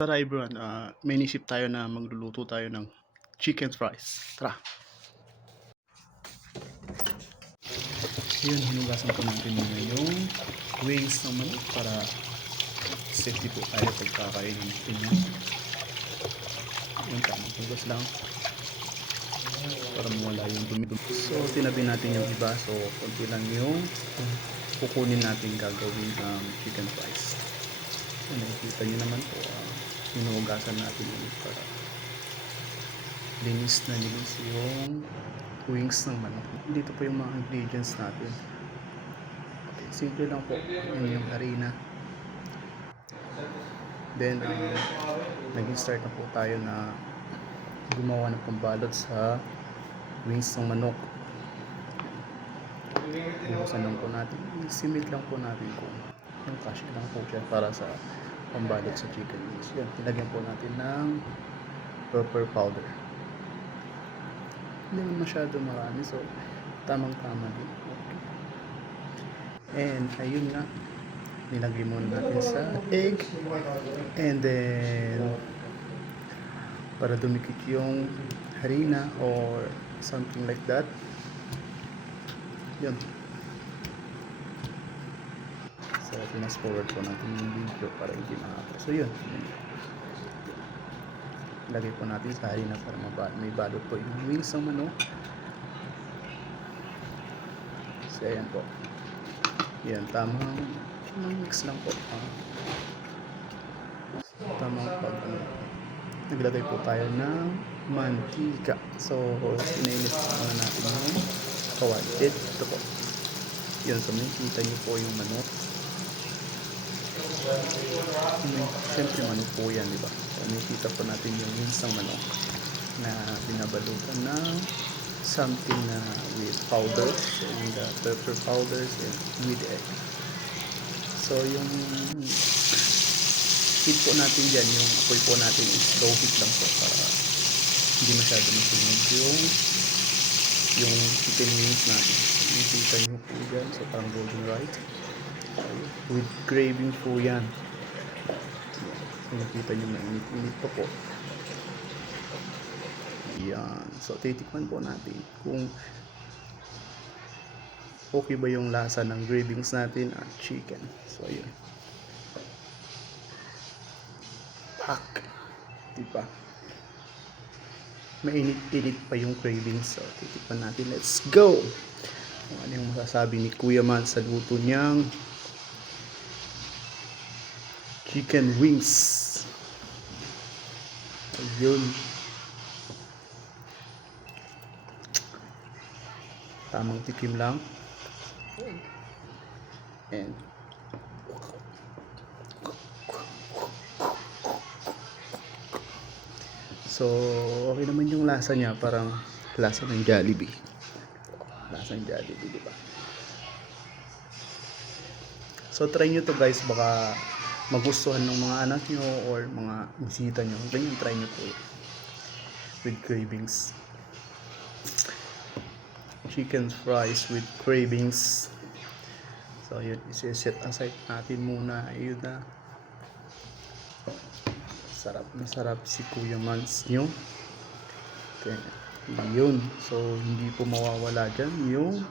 Tara everyone, may inisip tayo na magluluto tayo ng chicken fries. Tara! Yun, hinugasan po natin yung wings ng manok para safety po tayo pagkakainin natin yan. Yung tamang hugas lang para mawala yung dumi. So, tinabi natin yung iba. So, konti lang yung kukunin natin gagawin chicken fries. So, nakikita nyo naman po, hinugasan natin yun para linis na linis yung wings ng manok. Dito po yung mga ingredients natin. Okay, simple lang po. Yan yung harina. Then, nag-start na po tayo na gumawa ng pambalot sa wings ng manok. Bukasan lang po natin. Simit lang po natin kung yung cash lang po siya para sa pambalot sa chicken wings. Yan, tinagyan po natin ng pepper powder. Hindi naman masyado marami, so tamang tama din. Okay. And ayun nga, nilagay muna natin sa egg, and then para dumikit yung harina or something like that. Yun. So pinas forward po natin yung video para hindi makapos. So yun, lagay po natin sa harina para may balot po yung wings ng manok. So ayan po, yan, tamang mix lang po. Tamang pag naglagay po tayo ng mantika. So pinainit po muna natin yung kawali. Ito po yun, so makikita nyo po yung manok. Siyempre manok po yan, diba? So makikita po natin yung wings ng manok na binabalutan ng something na with powders and pepper powders and with egg. So yung heat po natin dyan, yung apoy po natin is low heat lang po para hindi masyado masunog yung chicken wings natin. Nakikita nyo po dyan, so parang golden right. With graving po yan. So nakikita nyo mainit-init pa po. Yan. So titikman po natin kung okay ba yung lasa ng gravings natin at chicken. So ayun. Pak! Diba? Mainit-init pa yung cravings. So titikman natin. Let's go! Ano yung masasabi ni Kuya Man sa luto niyang chicken wings? Ayun. Tamang tikim lang. And so okay naman yung lasa niya, parang lasa ng Jollibee. Lasang Jollibee, diba? So try nyo to guys, baka magustuhan ng mga anak nyo or mga bisita nyo. Ganyan, try nyo po with cravings. Chicken fries with cravings. So yun, isi-set aside natin muna. Ayun na. Sarap na sarap si Kuya Mans nyo. Okay. Yun. So hindi po mawawala dyan yung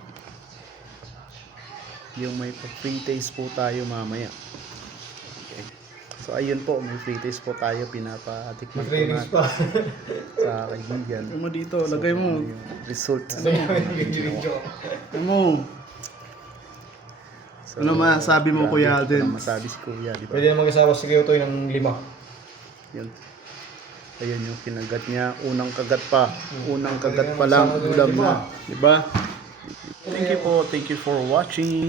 may free taste po tayo mamaya. Okay. So ayun po, may free taste po tayo, pinapatikman po natin sa kaibigan. Ano mo dito, so, lagay mo yung result. Ano? So, ano masasabi mo, Kuya Alden? Ano masabi si Kuya, di ba? Pwede na mag-asawa si Kuya Toy ng 5. Yun. Ayun yung kinagat niya. Unang kagat pa. Unang kagat pa lang. Ulam na. Diba? Thank you for watching.